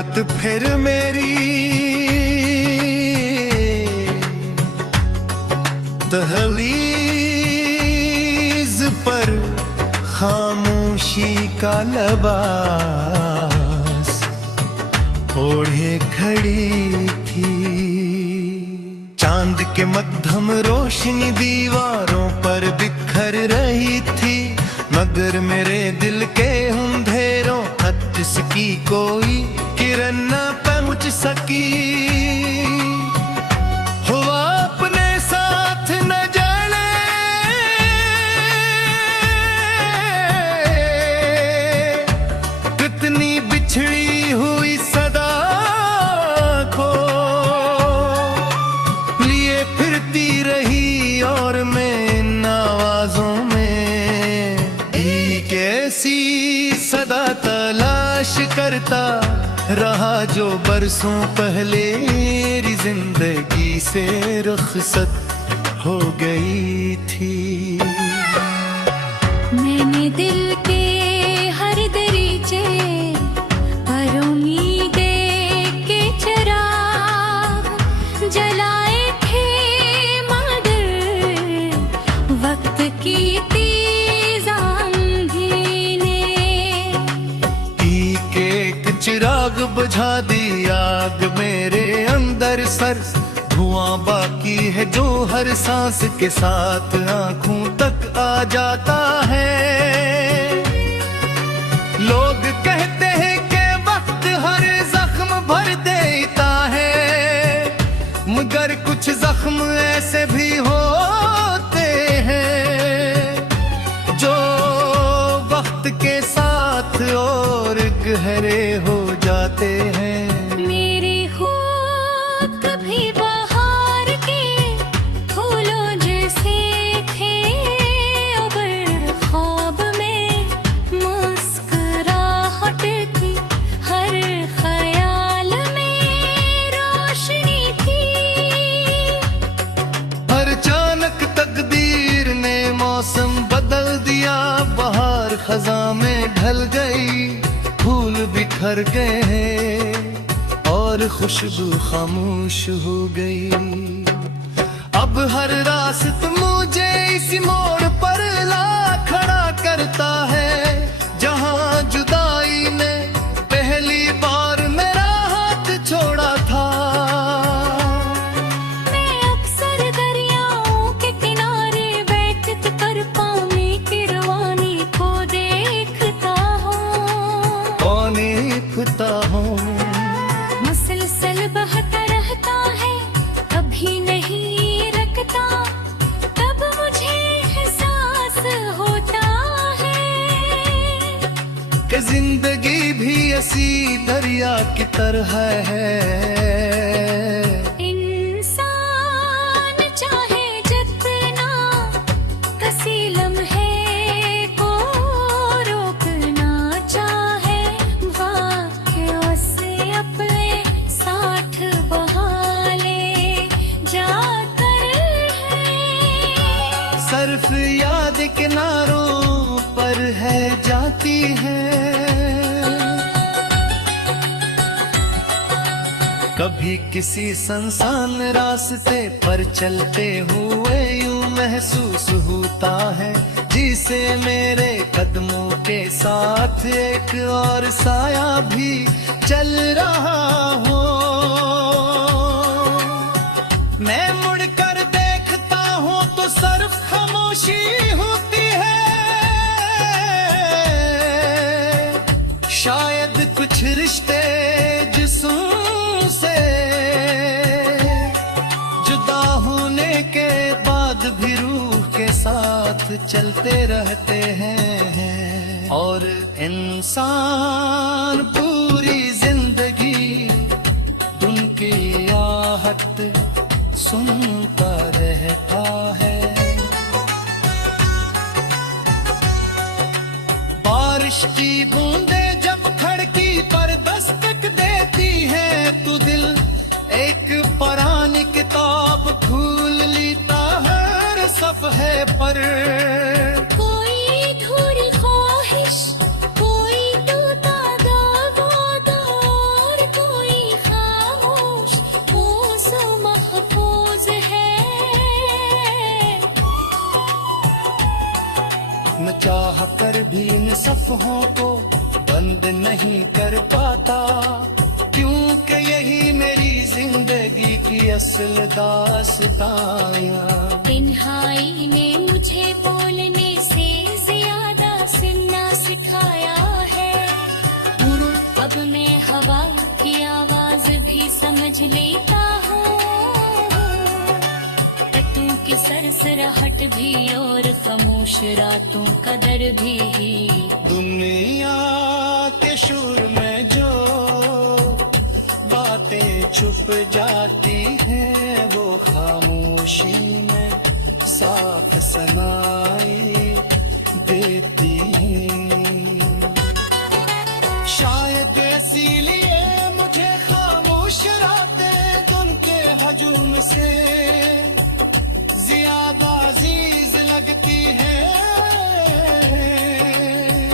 बात फिर मेरी दहलीज पर खामोशी का लबास ओढ़े खड़ी थी। चांद के मध्यम रोशनी दीवारों पर बिखर रही थी, मगर मेरे दिल के अंधेरों तक जिसकी कोई किरण न पहुंच सकी। हुआ अपने साथ न जले कितनी बिछड़ी हुई सदा को लिए फिरती रही, और मैं इन आवाजों में एक ऐसी सदा तलाश करता रहा जो बरसों पहले मेरी जिंदगी से रुखसत हो गई थी। मैंने दिल के हर दरीचे पर उम्मीदें के चिराग जलाए थे, मगर वक्त की तेज आंधी ने एक चिराग बुझा दी आग मेरे अंदर सर। धुआं बाकी है जो हर सांस के साथ आंखों तक आ जाता है। लोग कहते हैं कि वक्त हर जख्म भर देता है, मगर कुछ जख्म ऐसे भी होते हैं जो वक्त के साथ और गहरे हो जाते हैं। मेरे ख्वाब कभी बहार के फूलों जैसे थे, अगर ख्वाब में मुस्कुराहट थी, हर ख्याल में रोशनी थी। पर अचानक तकदीर ने मौसम बदल दिया, बहार खज़ां में ढल गई, फूल बिखर गए और खुशबू खामोश हो गई। अब हर रास्ता मुझे इसी मोड़ पर ला खड़ा करता है, जहां जुदाई ने पहली बार मेरा हाथ छोड़ा था। मैं अक्सर दरियाओं के किनारे बैठ कर पानी की रवानी को देखता हूँ। मुसलसल बहता रहता है, कभी नहीं रुकता, तब मुझे एहसास होता है कि जिंदगी भी ऐसी दरिया की तरह है। इंसान चाहे जितना कसी लम्हे को रोकना चाहे, वाक़ियों से अपने साथ बहाले जाकर है। सर्फ याद किनारों पर है जाती है, कभी किसी सुनसान रास्ते पर चलते हुए यूं महसूस होता है, जिसे मेरे कदमों के साथ एक और साया भी चल रहा हो। मैं मुड़कर देखता हूँ तो सिर्फ खामोशी होती है। शायद कुछ रिश्ते जिस्म से जुदा होने के बाद भी रूह के साथ चलते रहते हैं, और इंसान पूरी जिंदगी उनकी आहट सुनता रहता है। बारिश की बूंदे जब खिड़की पर दस्तक देती है, तो दिल एक पुरानी किताब खोल लेता हर सफ़हे पर। कोई अधूरी ख्वाहिश, कोई टूटा दावा, और चाह कर भी इन सफ़हों को बंद नहीं कर पाता, क्योंकि यही मेरी जिंदगी की असल दास्तां। तन्हाई ने मुझे बोलने से ज्यादा सुनना सिखाया है। अब मैं हवा की आवाज भी समझ लेता हूँ, तू की सरसराहट भी और खामोश रातों का दर भी। दुनिया के शोर में जो बातें छुप जाती हैं, वो खामोशी में साफ सुनाई देती हैं। शायद इसीलिए मुझे खामोश रातें उनके हजूम से ज्यादा अजीज लगती हैं।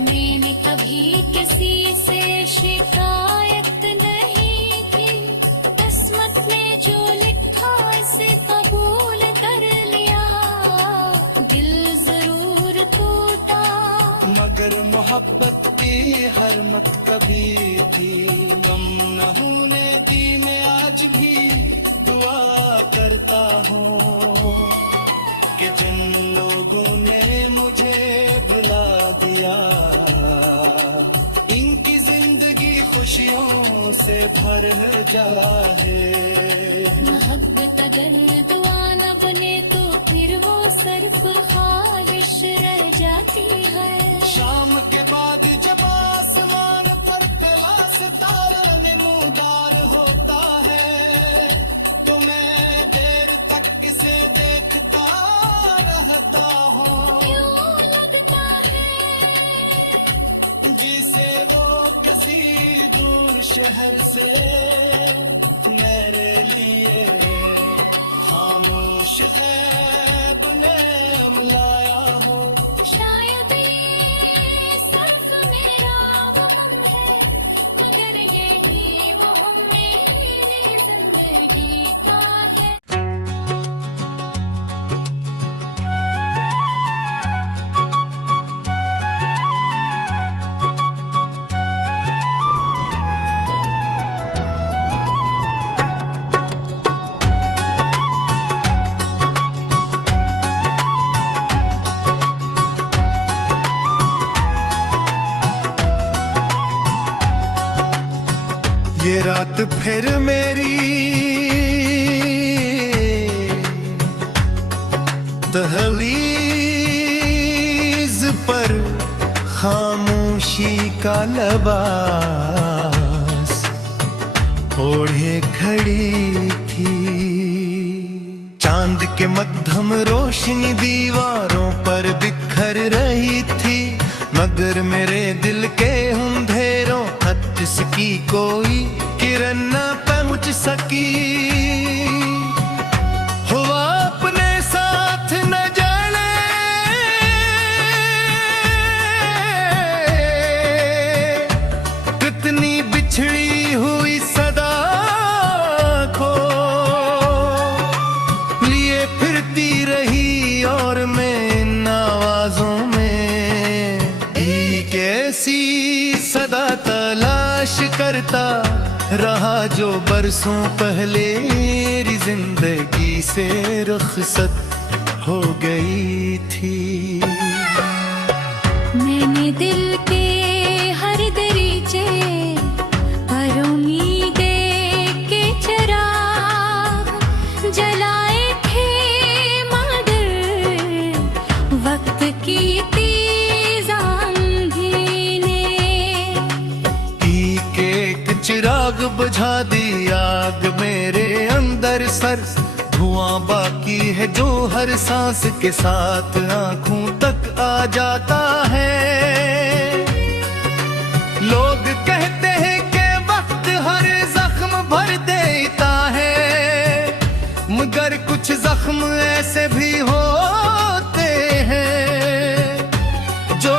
मैंने कभी किसी से शिकायत नहीं की, किस्मत में जो लिखा से कबूल कर लिया। दिल जरूर टूटा मगर मोहब्बत की हरमत कभी थी गम न होने दी। मैं आज भी दुआ करता हूँ कि जिन लोगों ने मुझे भुला दिया, इनकी जिंदगी खुशियों से भर जाए। मोहब्बत अगर दुआ न बने तो फिर वो सिर्फ ख्वाहिश रह जाती है। शाम के बाद जब आसमान पर कला सितारा नमूदार होता है, तो मैं देर तक इसे देखता रहता हूँ। क्यों लगता है जिसे वो किसी दूर शहर से मेरे लिए खामोश गैब ने लाया हो। शायद ये सिर्फ मेरा वहम है, मगर यही वो हम मेरी जिंदगी का है। ये रात फिर मेरी दहलीज पर खामोशी का लबास ओढ़े खड़ी थी। चांद के मध्यम रोशनी दीवारों पर बिखर रही थी, मगर मेरे दिल के अंधेरों तक इसकी कोई किरण न पहुंच सकी। हुआ अपने साथ न जले कितनी बिछड़ी हुई सदा को लिए फिरती रही, और मैं इन आवाजों में एक ऐसी सदा तलाश करता रहा जो बरसों पहले मेरी जिंदगी से रुखसत हो गई थी। मैंने दिल के हर दरीचे पर उम्मीदें के चिराग जलाए थे, मगर वक्त की तेज आंधी ने एक चिराग बुझा दी आग मेरे अंदर सर। धुआं बाकी है जो हर सांस के साथ आंखों तक आ जाता है। लोग कहते हैं कि वक्त हर जख्म भर देता है, मगर कुछ जख्म ऐसे भी होते हैं जो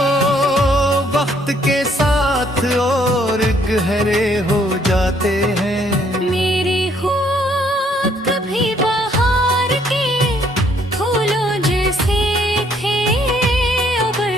वक्त के साथ और गहरे हो जाते हैं। मेरे होठ कभी बहार के फूलों जैसे थे, उबर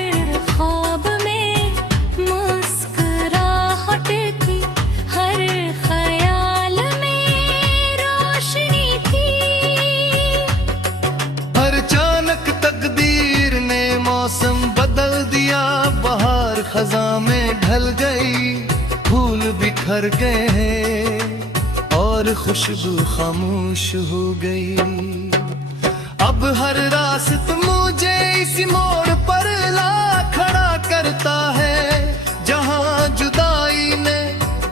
बिखर गए हैं और खुशबू खामोश हो गई। अब हर रास्त मुझे इसी मोड़ पर ला खड़ा करता है, जहां जुदाई ने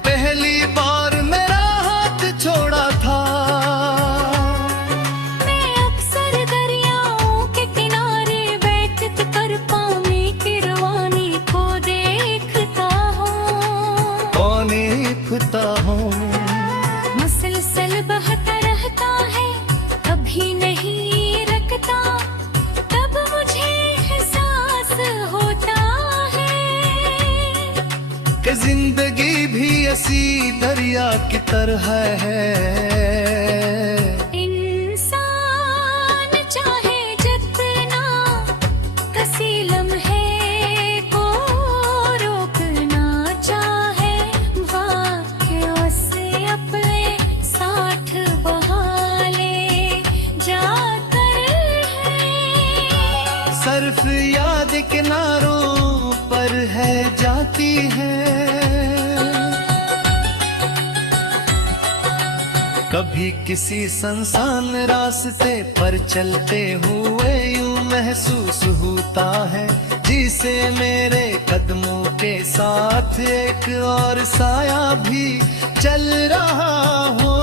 पहली बार मेरा हाथ छोड़ा था। मैं अक्सर दरियाओं के किनारे बैठ कर पानी की रवानी को देखता हूँ, देखता हूँ मुसलसल बहता रहता है, कभी नहीं रखता। तब मुझे एहसास होता है कि जिंदगी भी ऐसी दरिया की तरह है। इंसान चाहे जितना कसी लम्हे को रोकना चाहे, वाक़ियों से अपने साथ बहा ले जाकर है। सर्फ याद किनारों पर है जाती है, कभी किसी सुनसान रास्ते पर चलते हुए यूं महसूस होता है, जिसे मेरे कदमों के साथ एक और साया भी चल रहा हो।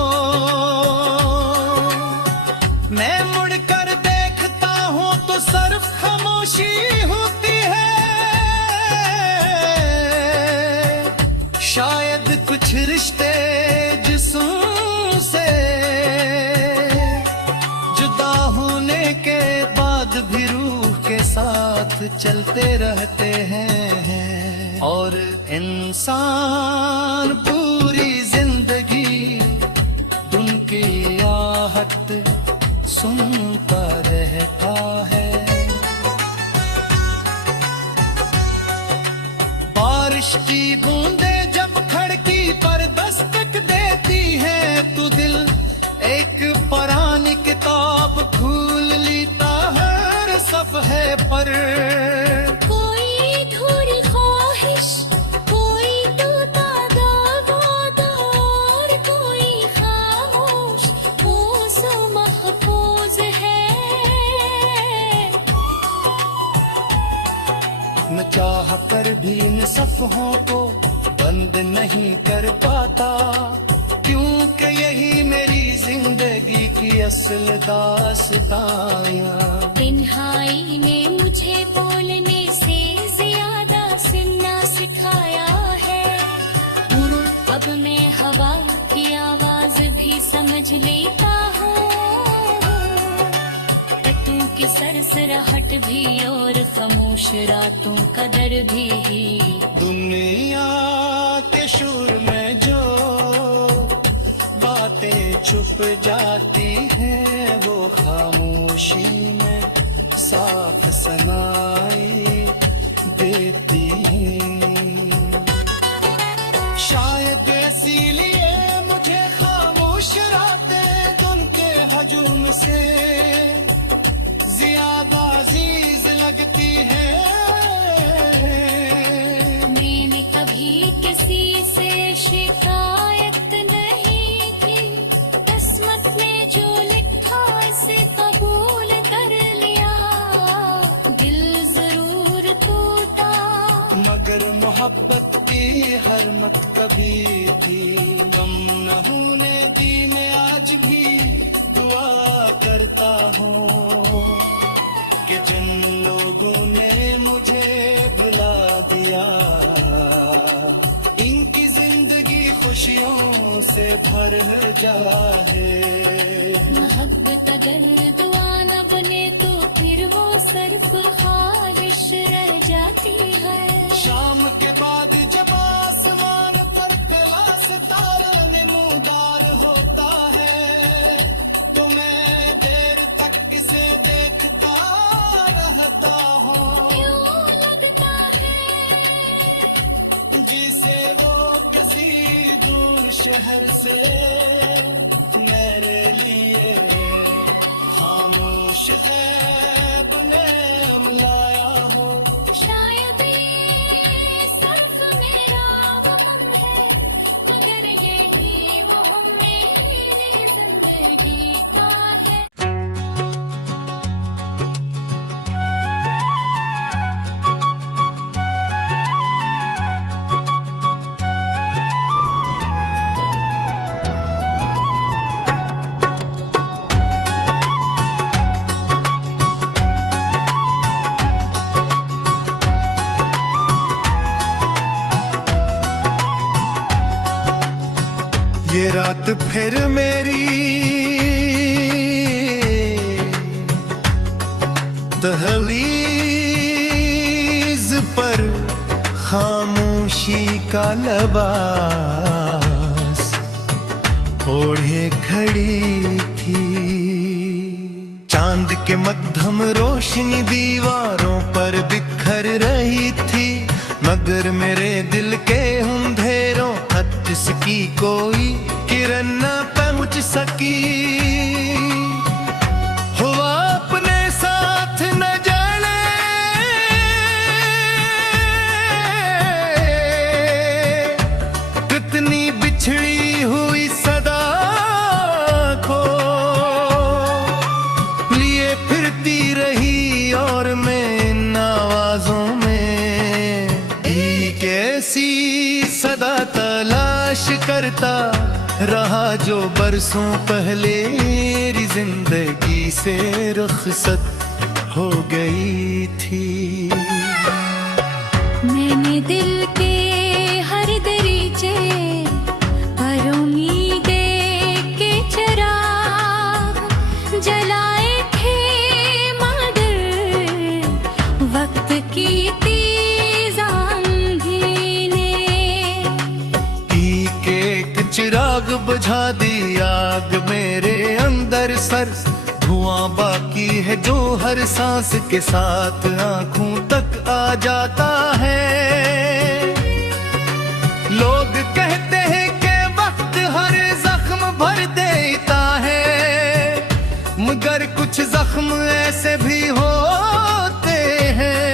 मैं मुड़कर देखता हूँ तो सिर्फ खामोशी होती है। शायद कुछ रिश्ते जिस्म से जुदा होने के बाद भी रूह के साथ चलते रहते हैं, और इंसान पूरी जिंदगी उनकी आहट सुनता रहता है। बारिश की बूंदें जब खिड़की पर दस्तक देती हैं तो दिल एक पुरानी किताब खोल लेता हर सफ़हे पर। कोई धूरी ख्वाहिश, कोई टूटा दावा और कोई खामोश मौसम महफूज है। न चाह कर भी इन सफ़हों को बंद नहीं कर पाता, क्योंकि यही मेरी जिंदगी की असल दास्तां। तन्हाई ने मुझे बोलने से ज्यादा सुनना सिखाया है, अब मैं हवा की आवाज भी समझ लेता हूँ, तू की सरसराहट भी और खामोश रातों का दर भी। दुनिया के शोर में जो बातें छुप जाती हैं वो खामोशी में साफ सुनाई देती हैं। शायद इसीलिए मुझे खामोश रातें उनके हजूम से ज्यादा अजीज लगती है। मैंने कभी किसी से शिकायत नहीं की, किस्मत में जो लिखा से कबूल कर लिया। दिल जरूर टूटा मगर मोहब्बत की हरमत कभी थी गम न होने दी। मैं आज भी दुआ करता हूँ कि जिन लोगों ने मुझे भुला दिया, इनकी जिंदगी खुशियों से भर जाए। मोहब्बत अगर दुआ न बने तो फिर वो सिर्फ ख्वाहिश रह जाती है। शाम के बाद जब आसमान पर कला सितारा नमूदार होता है तो मैं देर तक इसे देखता रहता हूँ। क्यों लगता है जिसे वो किसी दूर शहर से मेरे लिए खामोश ग़ैब ने लाया हो। शायद ये सिर्फ मेरा गम है, मगर फिर मेरी दहलीज पर खामोशी का लबास ओढ़े खड़ी थी। चांद के मध्यम रोशनी दीवारों पर बिखर रही थी, मगर मेरे दिल के अंधेरों तक जिसकी कोई किरण न पहुंच सकी। हुआ अपने साथ न जाने कितनी बिछड़ी हुई सदा को लिए फिरती रही, और मैं इन आवाजों में एक ऐसी सदा तलाश करता रहा जो बरसों पहले मेरी जिंदगी से रुखसत हो गई थी। मैंने दिल के हर दरीचे पर उम्मीदें के चिराग जलाए थे, मगर वक्त की तेज आंधी ने एक चिराग बुझा दी आग मेरे अंदर सर। धुआं बाकी है जो हर सांस के साथ आंखों तक आ जाता है। लोग कहते हैं कि वक्त हर जख्म भर देता है, मगर कुछ जख्म ऐसे भी होते हैं